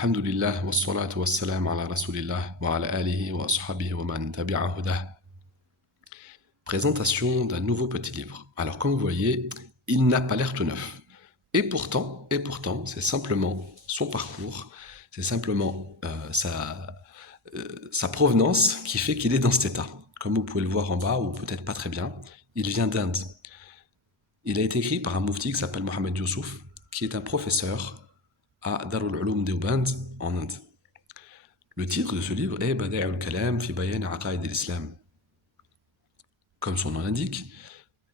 Alhamdulillah, wassalatu wassalam ala rasulillah wa ala alihi wa ashabihi wa man tabi'a hudah. Présentation d'un nouveau petit livre. Alors comme vous voyez, il n'a pas l'air tout neuf. Et pourtant, c'est simplement son parcours, c'est simplement sa provenance qui fait qu'il est dans cet état. Comme vous pouvez le voir en bas, ou peut-être pas très bien, il vient d'Inde. Il a été écrit par un moufti qui s'appelle Mohamed Youssouf, qui est un professeur à Darul Uloum Deoband en Inde. Le titre de ce livre est Badi' al-Kalam fi Bayan Aqaid al-Islam. Comme son nom l'indique,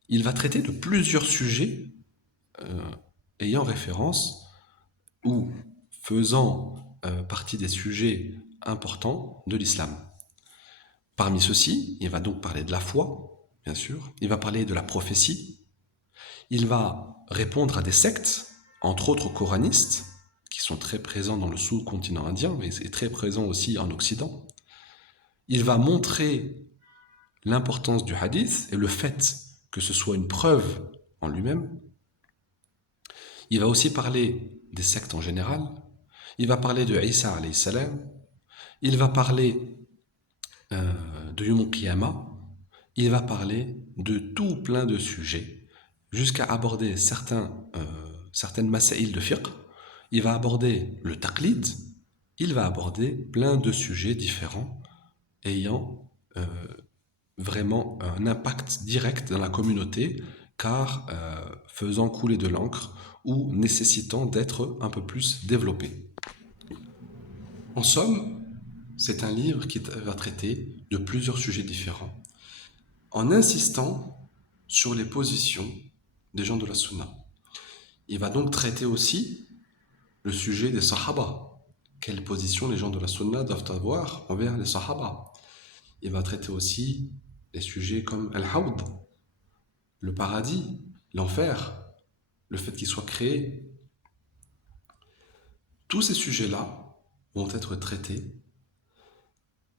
il va traiter de plusieurs sujets ayant référence ou faisant partie des sujets importants de l'islam. Parmi ceux-ci, il va donc parler de la foi, bien sûr, il va parler de la prophétie, il va répondre à des sectes, entre autres coranistes, qui sont très présents dans le sous-continent indien, mais c'est très présent aussi en Occident. Il va montrer l'importance du hadith et le fait que ce soit une preuve en lui-même. Il va aussi parler des sectes en général. Il va parler de Isa alayhi salam. Il va parler de Yawm al-Qiyamah. Il va parler de tout plein de sujets, jusqu'à aborder certaines masaïl de fiqh. Il va aborder le taqlid. Il va aborder plein de sujets différents ayant vraiment un impact direct dans la communauté, car faisant couler de l'encre ou nécessitant d'être un peu plus développé. En somme, c'est un livre qui va traiter de plusieurs sujets différents, en insistant sur les positions des gens de la Sunna. Il va donc traiter aussi le sujet des Sahaba. Quelle position les gens de la Sunna doivent avoir envers les Sahaba. Il va traiter aussi des sujets comme Al-Hawd, le paradis, l'enfer, le fait qu'il soit créé. Tous ces sujets-là vont être traités,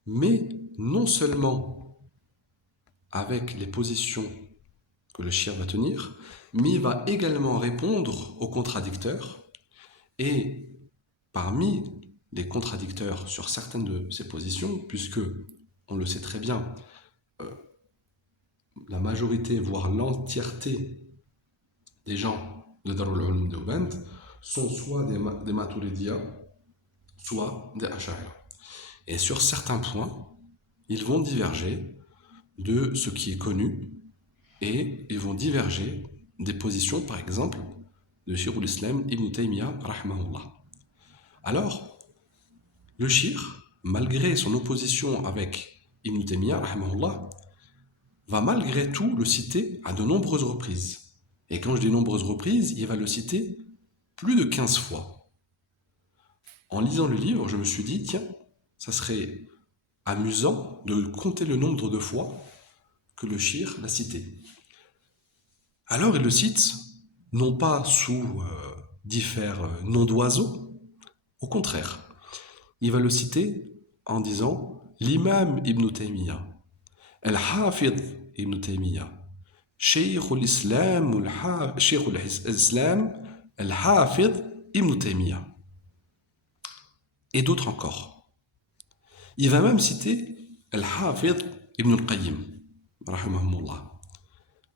mais non seulement avec les positions que le shia va tenir, mais il va également répondre aux contradicteurs. Et parmi les contradicteurs sur certaines de ces positions, puisque, on le sait très bien, la majorité, voire l'entièreté des gens de Darul Uloum Deoband sont soit des Maturidiya, soit des Ash'ari. Et sur certains points, ils vont diverger de ce qui est connu et ils vont diverger des positions, par exemple, de Shaykhul Islam Ibn Taymiyyah, rahimahullah. Alors, le shir, malgré son opposition avec Ibn Taymiyyah, rahimahullah, va malgré tout le citer à de nombreuses reprises. Et quand je dis nombreuses reprises, il va le citer plus de 15 fois. En lisant le livre, je me suis dit, tiens, ça serait amusant de compter le nombre de fois que le shir l'a cité. Alors il le cite, non pas sous divers noms d'oiseaux, au contraire. Il va le citer en disant l'imam Ibn Taymiyyah, al-Hafid Ibn Taymiyyah, Shaykh al-Islam al-Hafid Ibn Taymiyyah, et d'autres encore. Il va même citer al-Hafid Ibn al-Qayyim, rahimahumullah.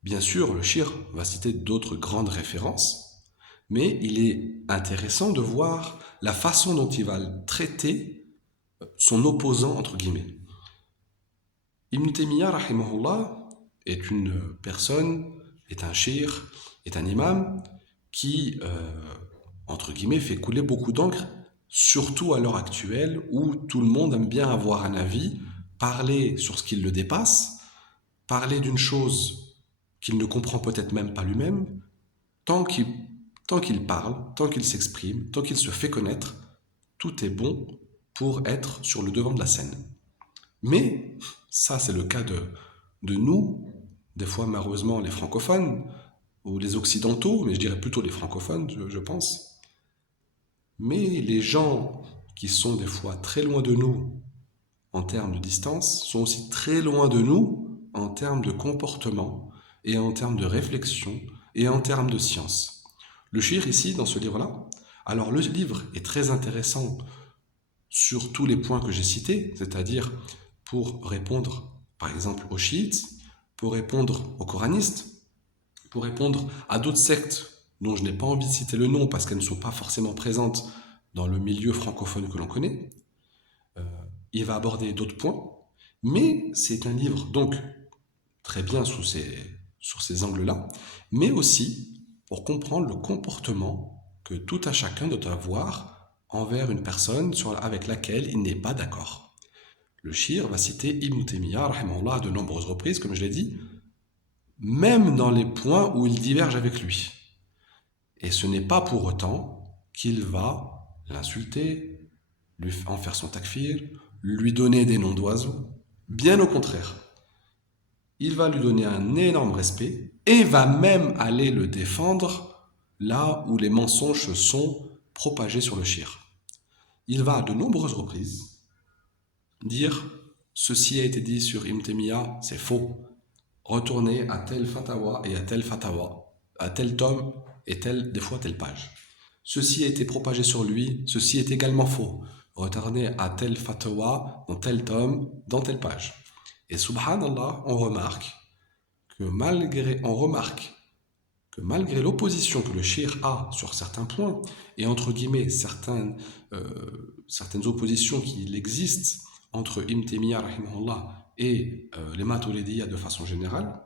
Bien sûr, le shir va citer d'autres grandes références, mais il est intéressant de voir la façon dont il va traiter son opposant, entre guillemets. Ibn Taymiyyah, rahimahullah, est une personne, est un shir, est un imam qui, entre guillemets, fait couler beaucoup d'encre, surtout à l'heure actuelle où tout le monde aime bien avoir un avis, parler sur ce qui le dépasse, parler d'une chose qu'il ne comprend peut-être même pas lui-même, tant qu'il parle, tant qu'il s'exprime, tant qu'il se fait connaître, tout est bon pour être sur le devant de la scène. Mais ça, c'est le cas de nous, des fois malheureusement les francophones, ou les occidentaux, mais je dirais plutôt les francophones, je pense. Mais les gens qui sont des fois très loin de nous en termes de distance, sont aussi très loin de nous en termes de comportement, et en termes de réflexion, et en termes de science. Le shir ici, dans ce livre-là, alors le livre est très intéressant sur tous les points que j'ai cités, c'est-à-dire pour répondre, par exemple, aux chiites, pour répondre aux coranistes, pour répondre à d'autres sectes dont je n'ai pas envie de citer le nom parce qu'elles ne sont pas forcément présentes dans le milieu francophone que l'on connaît. Il va aborder d'autres points, mais c'est un livre donc très bien sur ces angles-là, mais aussi pour comprendre le comportement que tout à chacun doit avoir envers une personne avec laquelle il n'est pas d'accord. Le shir va citer Ibn Taymiyyah, rahimahullah, à de nombreuses reprises, comme je l'ai dit, même dans les points où il diverge avec lui. Et ce n'est pas pour autant qu'il va l'insulter, lui en faire son takfir, lui donner des noms d'oiseaux. Bien au contraire. Il va lui donner un énorme respect et va même aller le défendre là où les mensonges se sont propagés sur le shir. Il va à de nombreuses reprises dire ceci a été dit sur Ibn Taymiyyah, c'est faux. Retournez à tel fatawa et à tel fatawa, à tel tome et des fois telle page. Ceci a été propagé sur lui, ceci est également faux. Retournez à tel fatawa, dans tel tome, dans telle page. Et subhanallah, on remarque que malgré l'opposition que le shir a sur certains points, et entre guillemets certaines oppositions qui existent entre Ibn Taymiyyah rahimahullah, et les Maturidiyya de façon générale,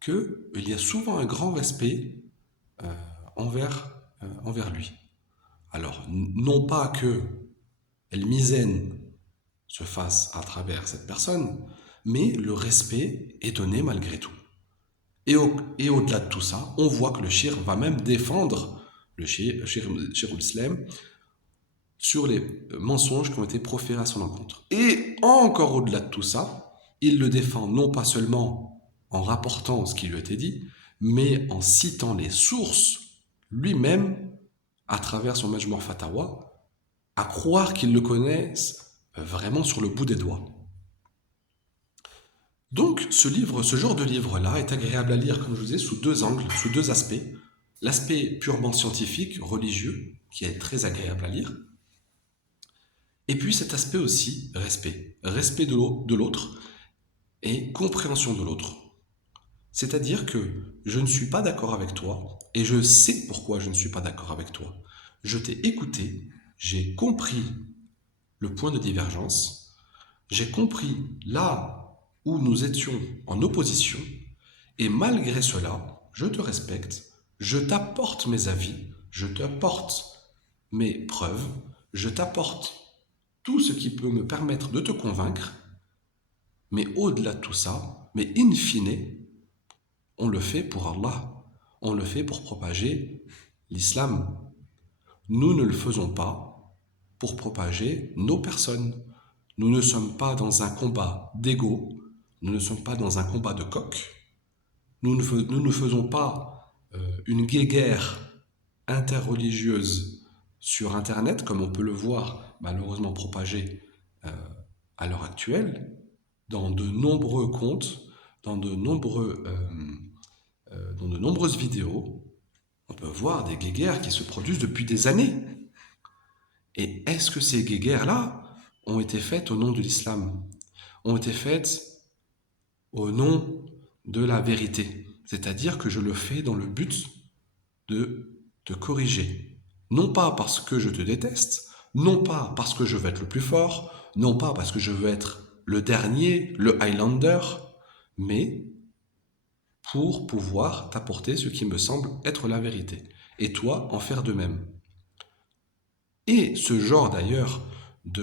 qu'il y a souvent un grand respect envers lui. Alors, non pas que El Mizen se fasse à travers cette personne, mais le respect est donné malgré tout. Et au-delà de tout ça, on voit que le shir va même défendre le shir al-Islam sur les mensonges qui ont été proférés à son encontre. Et encore au-delà de tout ça, il le défend non pas seulement en rapportant ce qui lui a été dit, mais en citant les sources lui-même à travers son Majmur Fatawa, à croire qu'il le connaisse vraiment sur le bout des doigts. Donc, ce genre de livre-là est agréable à lire, comme je vous disais, sous deux angles, sous deux aspects. L'aspect purement scientifique, religieux, qui est très agréable à lire. Et puis cet aspect aussi, respect. Respect de l'autre et compréhension de l'autre. C'est-à-dire que je ne suis pas d'accord avec toi et je sais pourquoi je ne suis pas d'accord avec toi. Je t'ai écouté, j'ai compris le point de divergence, j'ai compris là où nous étions en opposition, et malgré cela, je te respecte, je t'apporte mes avis, je t'apporte mes preuves, je t'apporte tout ce qui peut me permettre de te convaincre, mais au-delà de tout ça, mais in fine, on le fait pour Allah, on le fait pour propager l'islam. Nous ne le faisons pas pour propager nos personnes. Nous ne sommes pas dans un combat d'ego, nous ne sommes pas dans un combat de coq, nous ne faisons pas une guéguerre interreligieuse sur Internet, comme on peut le voir malheureusement propagé à l'heure actuelle, dans de nombreux comptes, dans de nombreuses vidéos, on peut voir des guéguerres qui se produisent depuis des années. Et est-ce que ces guéguerres-là ont été faites au nom de l'islam, ont été faites au nom de la vérité? C'est-à-dire que je le fais dans le but de te corriger. Non pas parce que je te déteste, non pas parce que je veux être le plus fort, non pas parce que je veux être le dernier, le Highlander, mais pour pouvoir t'apporter ce qui me semble être la vérité. Et toi, en faire de même. Et ce genre d'ailleurs de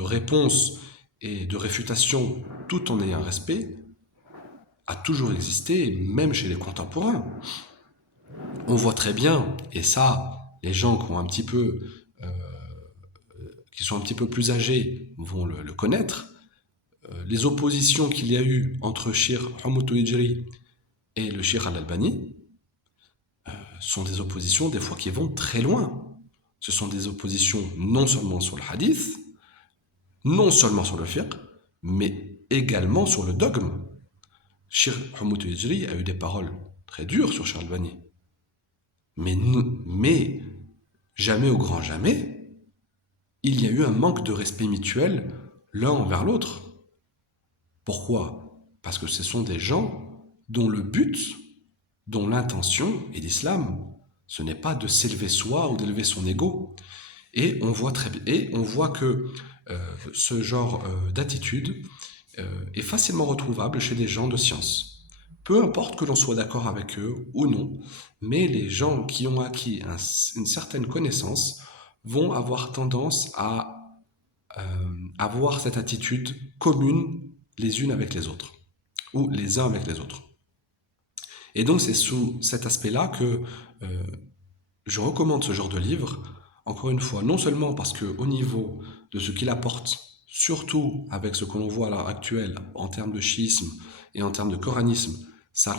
réponse et de réfutation tout en ayant respect a toujours existé, même chez les contemporains. On voit très bien, et ça, les gens qui ont un petit peu, qui sont un petit peu plus âgés vont le connaître, les oppositions qu'il y a eu entre Shir Hamoutou Hijri et le Shir al-Albani sont des oppositions des fois qui vont très loin. Ce sont des oppositions non seulement sur le hadith, non seulement sur le fiqh, mais également sur le dogme. Shir Hamoutou Hijri a eu des paroles très dures sur Shir al-Albani. Mais jamais au grand jamais, il y a eu un manque de respect mutuel l'un envers l'autre. Pourquoi? Parce que ce sont des gens dont le but, dont l'intention est l'islam. Ce n'est pas de s'élever soi ou d'élever son ego. Et on voit que ce genre d'attitude est facilement retrouvable chez des gens de science. Peu importe que l'on soit d'accord avec eux ou non, mais les gens qui ont acquis une certaine connaissance vont avoir tendance à avoir cette attitude commune les unes avec les autres, ou les uns avec les autres. Et donc c'est sous cet aspect-là que je recommande ce genre de livre, encore une fois, non seulement parce qu'au niveau de ce qu'il apporte, surtout avec ce que l'on voit à l'heure actuelle en termes de chiisme et en termes de coranisme, ça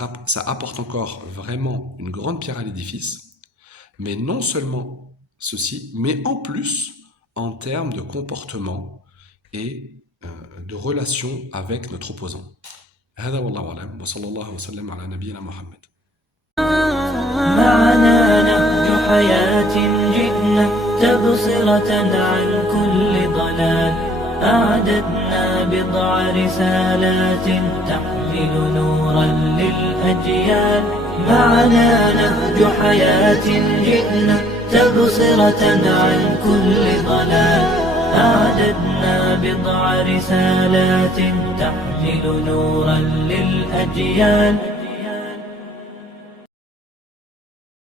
apporte encore vraiment une grande pierre à l'édifice, mais non seulement ceci, mais en plus en termes de comportement et de relation avec notre opposant. هذا والله أعلم وصلى الله وسلم على نبينا محمد. معنا نهج حياة جئنا تبصرة عن كل ضلال أعددنا بضع رسالات تحمل نورا للأجيال معنا نهج حياة جئنا تبصرة عن كل ضلال أعددنا بضع رسالات تحمل نورا للأجيال